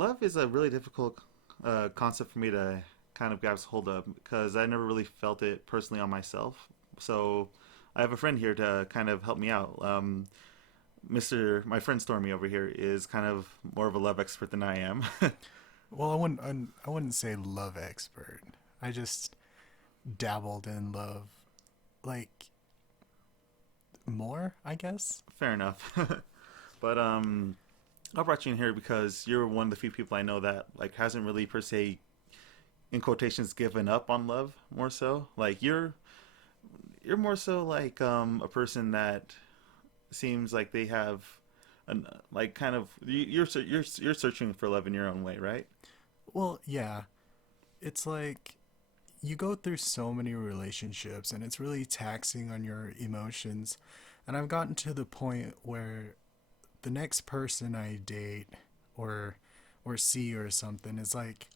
love is a really difficult concept for me to kind of grasp hold of because I never really felt it personally on myself. So I have a friend here to kind of help me out. My friend Stormy over here is kind of more of a love expert than I am. Well, I wouldn't say love expert. I just dabbled in love, like more, I guess. Fair enough. But I brought you in here because you're one of the few people I know that like hasn't really per se in quotations given up on love more so. Like you're more so like a person that seems like they have an like kind of you're searching for love in your own way, right? Well, yeah, it's like you go through so many relationships and it's really taxing on your emotions. And I've gotten to the point where the next person I date or or see or something is like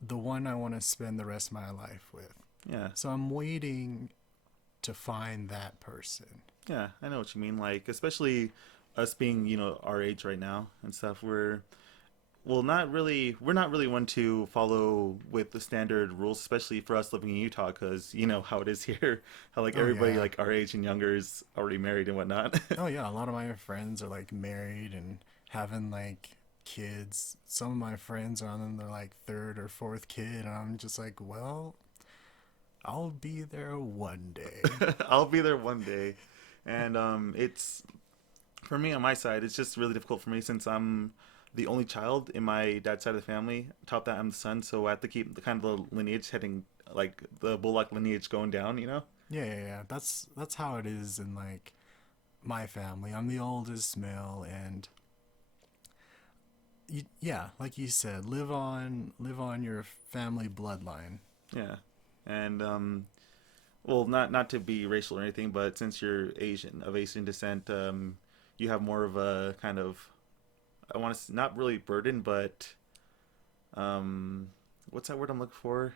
the one I want to spend the rest of my life with. Yeah. So I'm waiting to find that person. Yeah, I know what you mean. Like especially us being, our age right now and stuff, we're not really one to follow with the standard rules, especially for us living in Utah, because you know how it is here, how like Oh everybody yeah. like our age and younger is already married and whatnot. Oh yeah, a lot of my friends are like married and having like kids. Some of my friends are on their like third or fourth kid and I'm just like, well, I'll be there one day. I'll be there one day, and it's for me on my side. It's just really difficult for me since I'm the only child in my dad's side of the family. Top that I'm the son, so I have to keep the kind of the lineage heading, like the Bullock lineage going down. You know? Yeah, yeah, yeah. That's how it is in like my family. I'm the oldest male and yeah, like you said, live on your family bloodline. Yeah, and well, not to be racial or anything, but since you're Asian of Asian descent, you have more of a kind of I want to not really burden, but um, what's that word I'm looking for?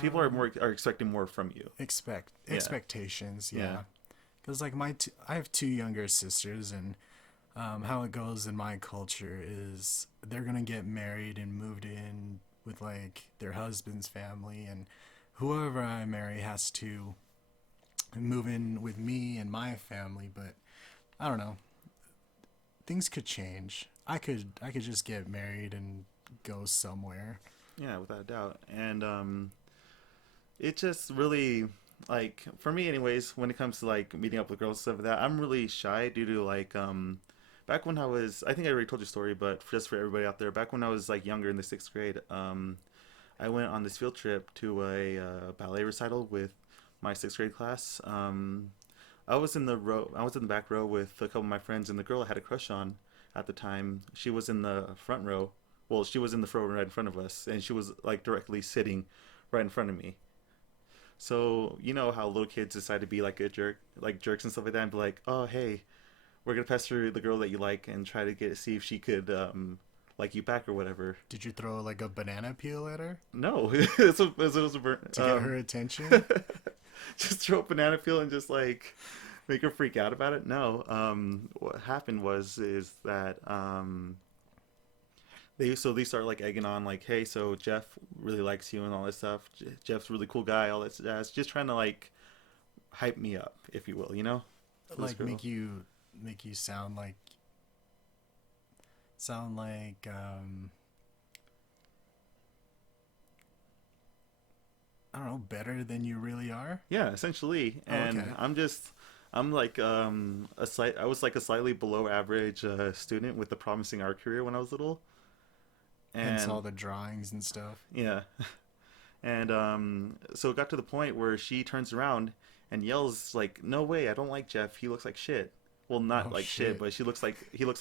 People Um are expecting more from you. Yeah, expectations, yeah, yeah. Cuz like I have two younger sisters and how it goes in my culture is they're gonna get married and moved in with like their husband's family, and whoever I marry has to move in with me and my family. But I don't know, things could change. I could just get married and go somewhere. yeah, without a doubt. And it just really like for me, anyways, when it comes to like meeting up with girls and stuff like that, I'm really shy due to like back when I think I already told you a story, but just for everybody out there, back when I was like younger in the sixth grade, I went on this field trip to a ballet recital with my sixth grade class. I was in the back row with a couple of my friends, and the girl I had a crush on at the time, she was in the front row. Well, she was in the front row right in front of us, and she was like directly sitting right in front of me. So you know how little kids decide to be like a jerk, like jerks and stuff like that, and be like, "Oh, hey, we're gonna pester the girl that you like and try to get see if she could like you back or whatever." Did you throw like a banana peel at her No, it was a to get her attention? just throw a banana peel and just like make her freak out about it. No, what happened was is that they start like egging on like, hey, so Jeff really likes you and all this stuff. Jeff's a really cool guy, all that jazz. Just trying to like hype me up, if you will, for this Like girl. make you sound like I don't know, better than you really are. Yeah, essentially. Oh, And okay. I'm like a slight I was like a slightly below average student with a promising art career when I was little. Hence all And the drawings and stuff. yeah. And so it got to the point where she turns around and yells like, "No way! I don't like Jeff. He looks like shit." Well, not Oh like shit, shit. but he looks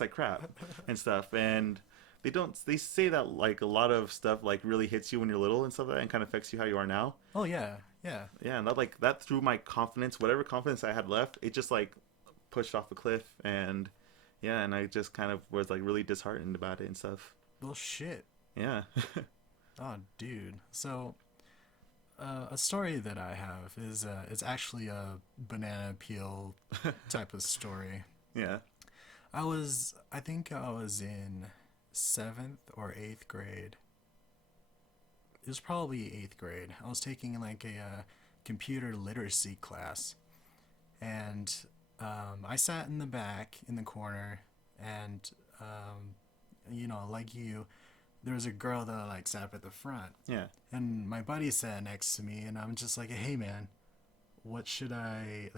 like crap and stuff. And they say that like a lot of stuff like really hits you when you're little and stuff like that and kind of affects you how you are now. Oh yeah, yeah. Yeah, and that threw my confidence, whatever confidence I had left, it just like pushed off a cliff. And yeah, and I just kind of was like really disheartened about it and stuff. Well shit. Yeah. Oh dude. So a story that I have is it's actually a banana peel type of story. Yeah. I think I was in seventh or eighth grade. It was probably eighth grade. I was taking like a computer literacy class, and I sat in the back in the corner, and like you, there was a girl that like sat up at the front, Yeah. and my buddy sat next to me, and I'm just like, hey man, what should I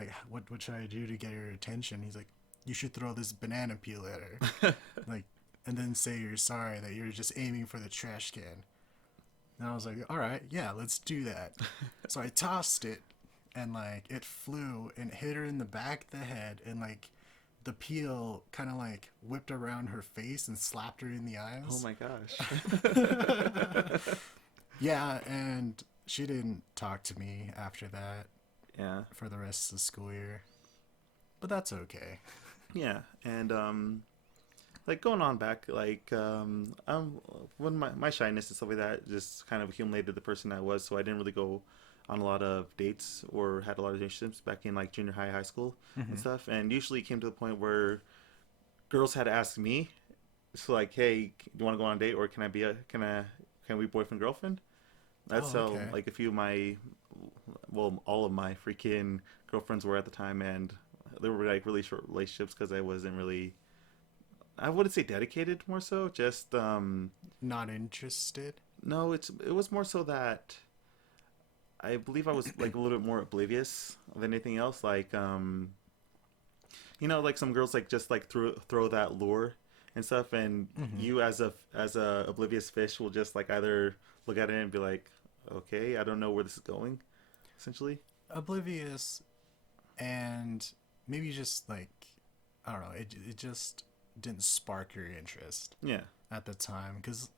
do to get her attention? He's like, you should throw this banana peel at her, like, and then say you're sorry that you're just aiming for the trash can. And I was like, all right, yeah, let's do that. So I tossed it, and like it flew and hit her in the back of the head, and like the peel kind of like whipped around her face and slapped her in the Oh eyes. my gosh. Yeah, and she didn't talk to me after that Yeah. for the rest of the school year. But that's okay. Yeah. And like going on back, like when my shyness and stuff like that just kind of accumulated the person I was, so I didn't really go on a lot of dates or had a lot of relationships back in like junior high, high school and stuff. And usually it came to the point where girls had to ask me, so like, hey, do you want to go on a date, or can we boyfriend girlfriend? That's Oh, how okay. like a few of my, well, all of my freaking girlfriends were at the time, and they were like really short relationships because I wasn't really, I wouldn't say dedicated, more so just Not interested. no, it was more so that I believe I was like a little bit more oblivious than anything else. Like like some girls like just like throw that lure and stuff, and Mm-hmm. you as a oblivious fish will just like either look at it and be like, okay, I don't know where this is going, essentially. Oblivious, and maybe just like, I don't know, it just didn't spark your interest Yeah, at the time, because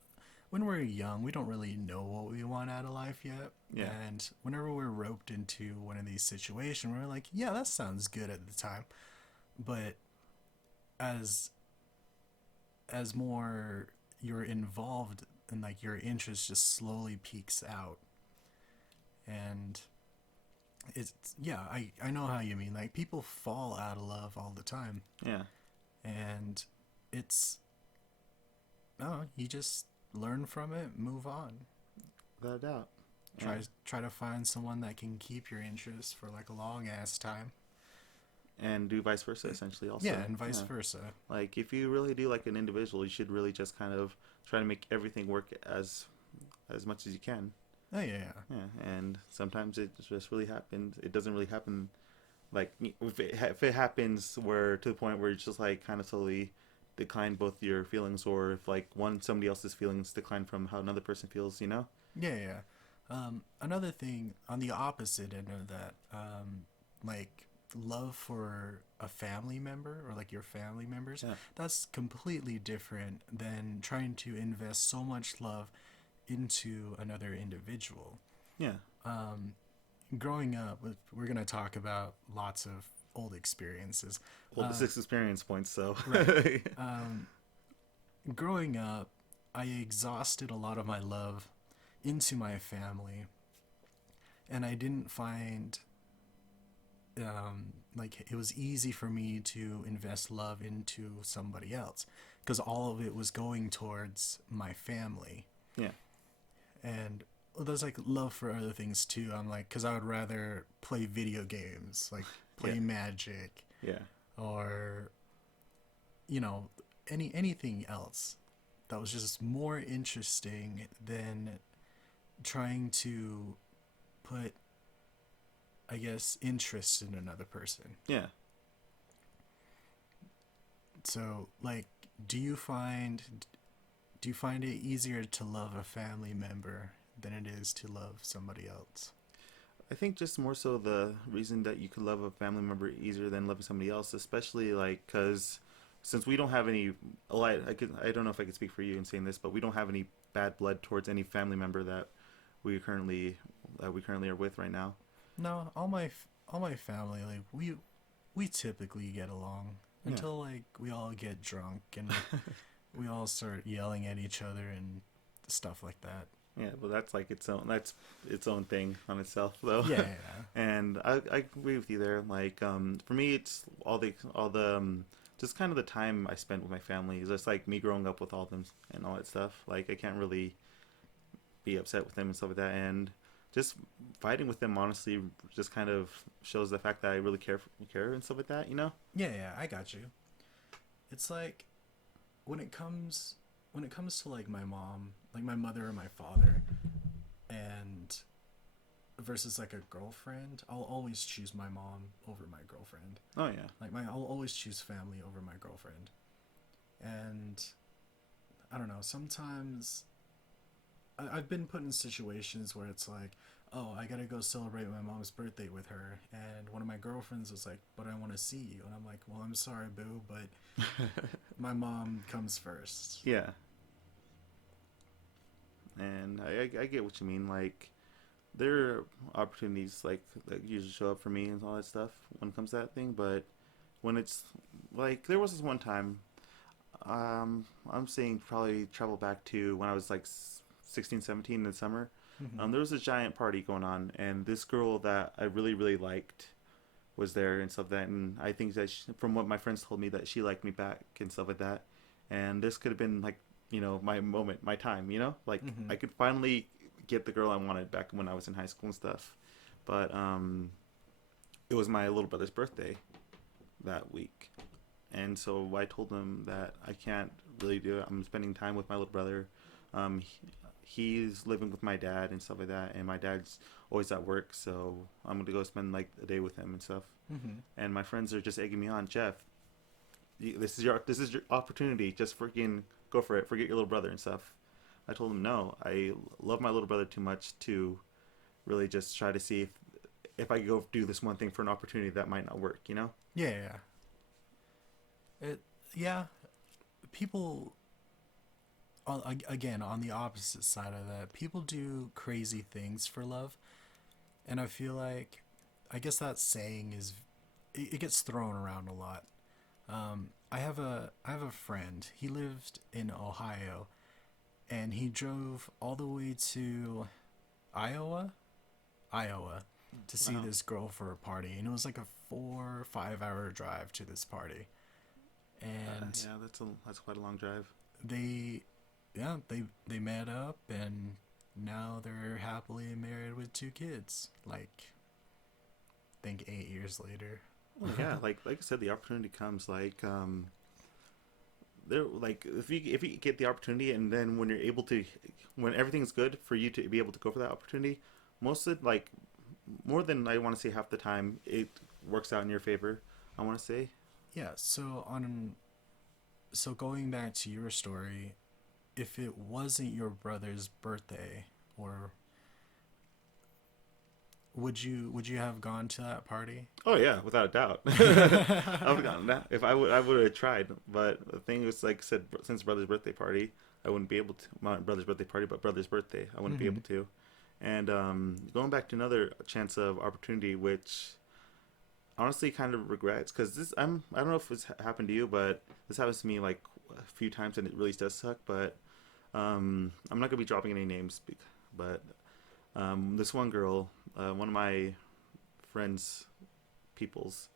when we're young we don't really know what we want out of life yet. yeah, And whenever we're roped into one of these situations, we're like, yeah, that sounds good at the time. But as more you're involved, and like your interest just slowly peaks out, and it's, yeah, I know how you mean. Like, people fall out of love all the time, yeah, and it's, no, you just learn from it, move on. without a doubt. Try Yeah. try to find someone that can keep your interest for like a long ass time. And do vice versa, essentially. Also, Yeah, and vice yeah. versa. Like if you really do like an individual, you should really just kind of try to make everything work as much as you can. Oh yeah, Yeah, and sometimes it just really happens. It doesn't really happen. Like if it happens where to the point where it's just like kind of slowly decline both your feelings, or if like somebody else's feelings decline from how another person feels, you know? yeah, yeah. Another thing on the opposite end of that, like love for a family member or like your family members, Yeah, that's completely different than trying to invest so much love into another individual. yeah. Um, Growing up, we're gonna talk about lots of old experiences. Well, the Uh, 6 experience points, so right. Um, Growing up, I exhausted a lot of my love into my family, and I didn't find like it was easy for me to invest love into somebody else, because all of it was going towards my family. yeah, And there's like love for other things too. I'm like, because I would rather play video games, like play yeah, Magic, yeah, or you know, anything else that was just more interesting than trying to put, I guess, interest in another person. yeah. So like, do you find do you find it easier to love a family member than it is to love somebody else? I think just more so the reason that you could love a family member easier than loving somebody else, especially like because since we don't have any, well, I don't know if I could speak for you in saying this, but we don't have any bad blood towards any family member we currently that we currently are with right now. No, all my family, like, we typically get along Yeah, until like we all get drunk and we all start yelling at each other and stuff like that. yeah, but that's its own thing on itself though. Yeah, yeah, And I agree with you there. Like for me, it's all the just kind of the time I spent with my family. It's just like me growing up with all of them and all that stuff. Like I can't really be upset with them and stuff like that. And just fighting with them honestly just kind of shows the fact that I really care and stuff like that. You know? Yeah, yeah, I got you. It's like when it comes to like my mom, like my mother or my father, and versus like a girlfriend, I'll always choose my mom over my girlfriend. Oh yeah. Like I'll always choose family over my girlfriend. And I don't know, sometimes I've been put in situations where it's like, oh, I gotta go celebrate my mom's birthday with her, and one of my girlfriends was like, but I want to see you, and I'm like, well, I'm sorry, boo, but my mom comes first. Yeah. And I get what you mean. Like there are opportunities like that usually show up for me and all that stuff when it comes to that thing, but when it's like there was this one time, I'm saying probably travel back to when I was like 16, 17 in the summer. Hmm. There was a giant party going on, and this girl that I really, really liked was there and stuff like that. And I think that from what my friends told me, that she liked me back and stuff like that. And this could have been like, my moment, my time, like Hmm. I could finally get the girl I wanted back when I was in high school and stuff. But it was my little brother's birthday that week. And so I told him that I can't really do it. I'm spending time with my little brother. Um, he's living with my dad and stuff like that, and my dad's always at work, so I'm gonna go spend like a day with him and stuff. Hmm. And my friends are just egging me on, Jeff. This is your opportunity. Just freaking go for it. Forget your little brother and stuff. I told him no. I love my little brother too much to really just try to see if I could go do this one thing for an opportunity that might not work. You know? Yeah, yeah. Yeah, people, again, on the opposite side of that, people do crazy things for love. And I feel like, I guess that saying is, it gets thrown around a lot. I have a friend. He lived in Ohio, and he drove all the way to Iowa, Iowa, to see Wow. this girl for a party, and it was like a 4 or 5 hour drive to this party. And Yeah, that's quite a long drive. they, yeah, they met up, and now they're happily married with 2 kids. Like, I think 8 years later. Well, yeah, like I said, the opportunity comes there. Like if you get the opportunity, and then when you're able to, when everything's good for you to be able to go for that opportunity, most of like more than I want to say half the time, it works out in your favor. I want to say. Yeah, so going back to your story, if it wasn't your brother's birthday, or would you have gone to that party? Oh yeah, without a doubt. I would have gotten that if I would have tried. But the thing is, like I said, since brother's birthday party, I wouldn't be able to. My brother's birthday party, but brother's birthday, I wouldn't be Hmm. able to. And going back to another chance of opportunity, which honestly kind of regrets, because I don't know if it's happened to you, but this happens to me like a few times, and it really does suck. But I'm not gonna be dropping any names, but this one girl, one of my friends, people's,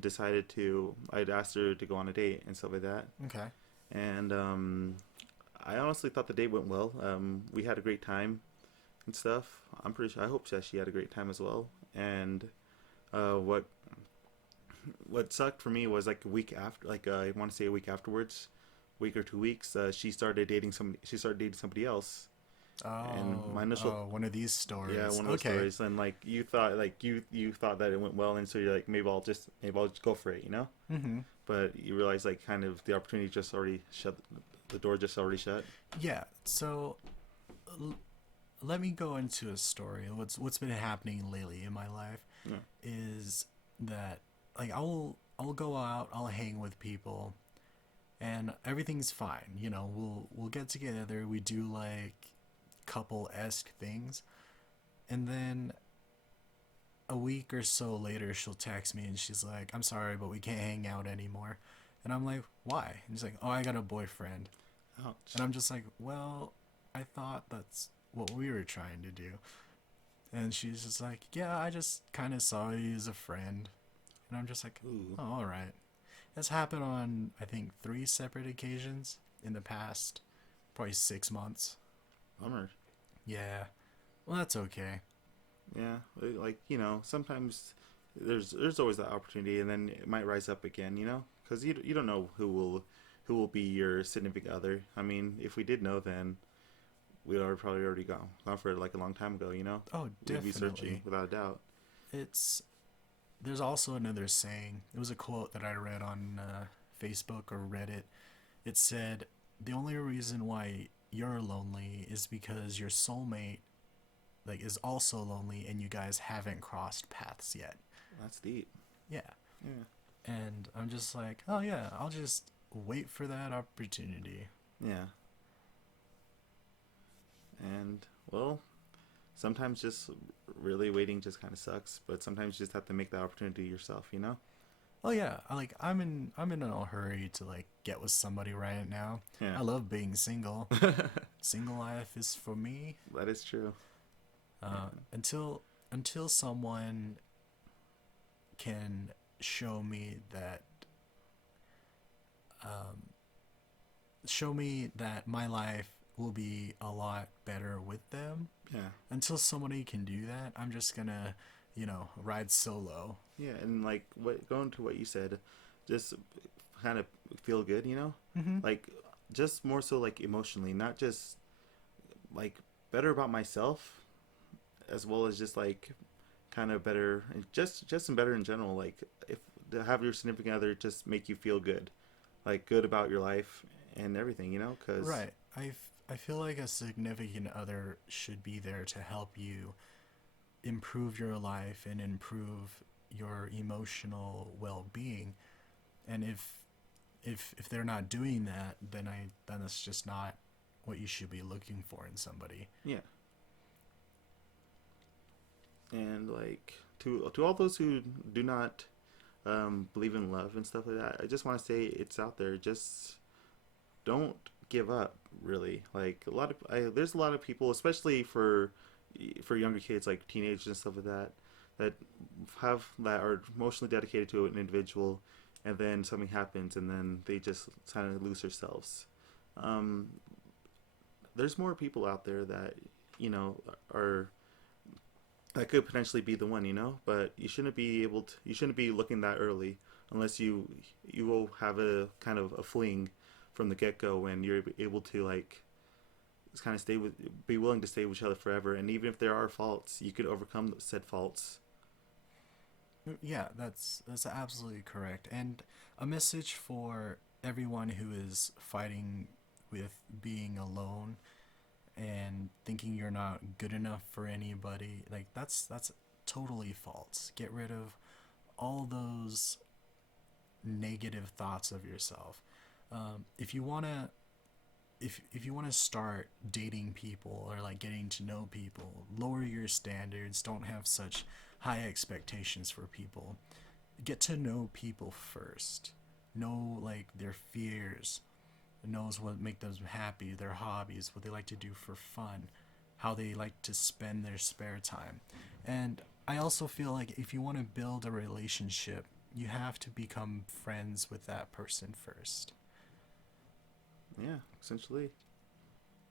decided to. I'd asked her to go on a date and stuff like that, Okay. and I honestly thought the date went well. We had a great time and stuff. I'm pretty sure. I hope that she had a great time as well. And what sucked for me was like a week after, like I want to say a week afterwards, week or 2 weeks, She started dating somebody else. And my initial, One of these yeah, stories. one of those Okay. stories. And like you thought that it went well, and so you're like, maybe I'll just go for it. Mm-hmm. But you realize like kind of the opportunity just already shut, the door just already shut. Yeah. So l- let me go into a story. What's been happening lately in my life Yeah. is that, like, I'll go out, I'll hang with people, and everything's fine. We'll get together. We do like couple esque things, and then a week or so later, she'll text me and she's like, "I'm sorry, but we can't hang out anymore." And I'm like, "Why?" And she's like, "Oh, I got a boyfriend." Ouch. And I'm just like, "Well, I thought that's what we were trying to do." And she's just like, "Yeah, I just kind of saw you as a friend." And I'm just like, Ooh. "Oh, all right." That's happened on, I think, 3 separate occasions in the past probably 6 months. Bummer. Yeah. Well, that's okay. Yeah, like sometimes there's always that opportunity, and then it might rise up again. Because you don't know who will be your significant other. I mean, if we did know, then we are probably already gone for it like a long time ago. Oh, We'd be searching definitely. without a doubt. It's There's also another saying. It was a quote that I read on Facebook or Reddit. It said, "The only reason why you're lonely is because your soulmate like is also lonely and you guys haven't crossed paths yet." That's deep. Yeah. Yeah, And I'm just like, "Oh yeah, I'll just wait for that opportunity." yeah, and well, sometimes just really waiting just kind of sucks, but sometimes you just have to make the opportunity yourself. Oh yeah, I'm in a hurry to like get with somebody right now. Yeah, I love being single. Single life is for me. that is true. Uh, Yeah, until until someone can show me that um, show me that my life will be a lot better with them. yeah, Until somebody can do that, I'm just gonna, ride solo. yeah, and like going to what you said, just kind of feel good. Mm-hmm. Like just more so like emotionally, not just like better about myself, as well as just like kind of better, just better in general. Like if to have your significant other just make you feel good, like good about your life and everything. Because Right. I feel like a significant other should be there to help you improve your life and improve your emotional well-being. And if they're not doing that, then it's just not what you should be looking for in somebody. yeah, and like to all those who do not believe in love and stuff like that, I just want to say it's out there. Just don't give up. Really, like there's a lot of people, especially for younger kids, like teenagers and stuff like that, that that are emotionally dedicated to an individual, and then something happens, and then they just kind of lose themselves. Um, there's more people out there that you know are that could potentially be the one. But you shouldn't be looking that early unless you will have a kind of a fling from the get-go, and you're able to like kind of be willing to stay with each other forever, and even if there are faults, you could overcome said faults. Yeah, that's absolutely correct. And a message for everyone who is fighting with being alone and thinking you're not good enough for anybody, like that's totally false. Get rid of all those negative thoughts of yourself. If you wanna if you want to start dating people or like getting to know people, lower your standards. Don't have such high expectations for people. Get to know people first. Know like their fears. Knows what make them happy, their hobbies, what they like to do for fun, how they like to spend their spare time. And I also feel like if you want to build a relationship, you have to become friends with that person first. Yeah, essentially,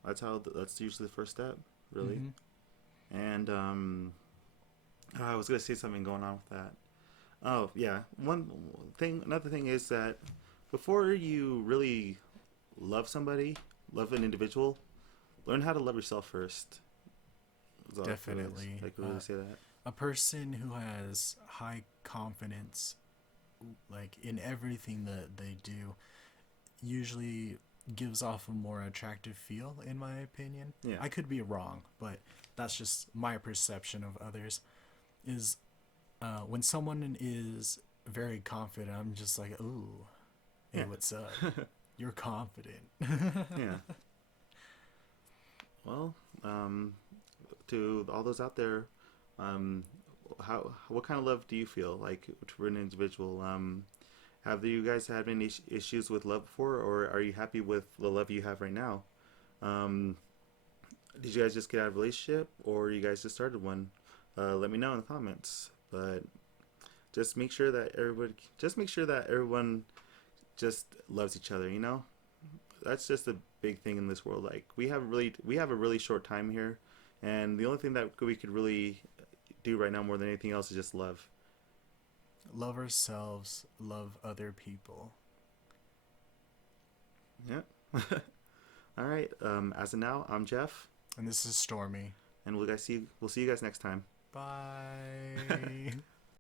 that's usually the first step, really. Mm-hmm. And I was gonna say something going on with that. Oh yeah, another thing is that before you really love somebody, love an individual, learn how to love yourself first. Is all Definitely. I could really say that. A person who has high confidence, like in everything that they do, usually gives off a more attractive feel, in my opinion. Yeah, I could be wrong, but that's just my perception of others. Is when someone is very confident, I'm just like, ooh, hey, yeah, what's up? You're confident. yeah. Well, to all those out there, um, what kind of love do you feel like for an individual? Have you guys had any issues with love before, or are you happy with the love you have right now? Um, did you guys just get out of a relationship, or you guys just started one? Let me know in the comments. But just make sure that everyone just loves each other. You know, that's just a big thing in this world. Like we have a really short time here, and the only thing that we could really do right now more than anything else is just love. Love ourselves, love other people. Yeah. All right. As of now, I'm Jeff, And this is Stormy. and we'll see you guys next time. Bye.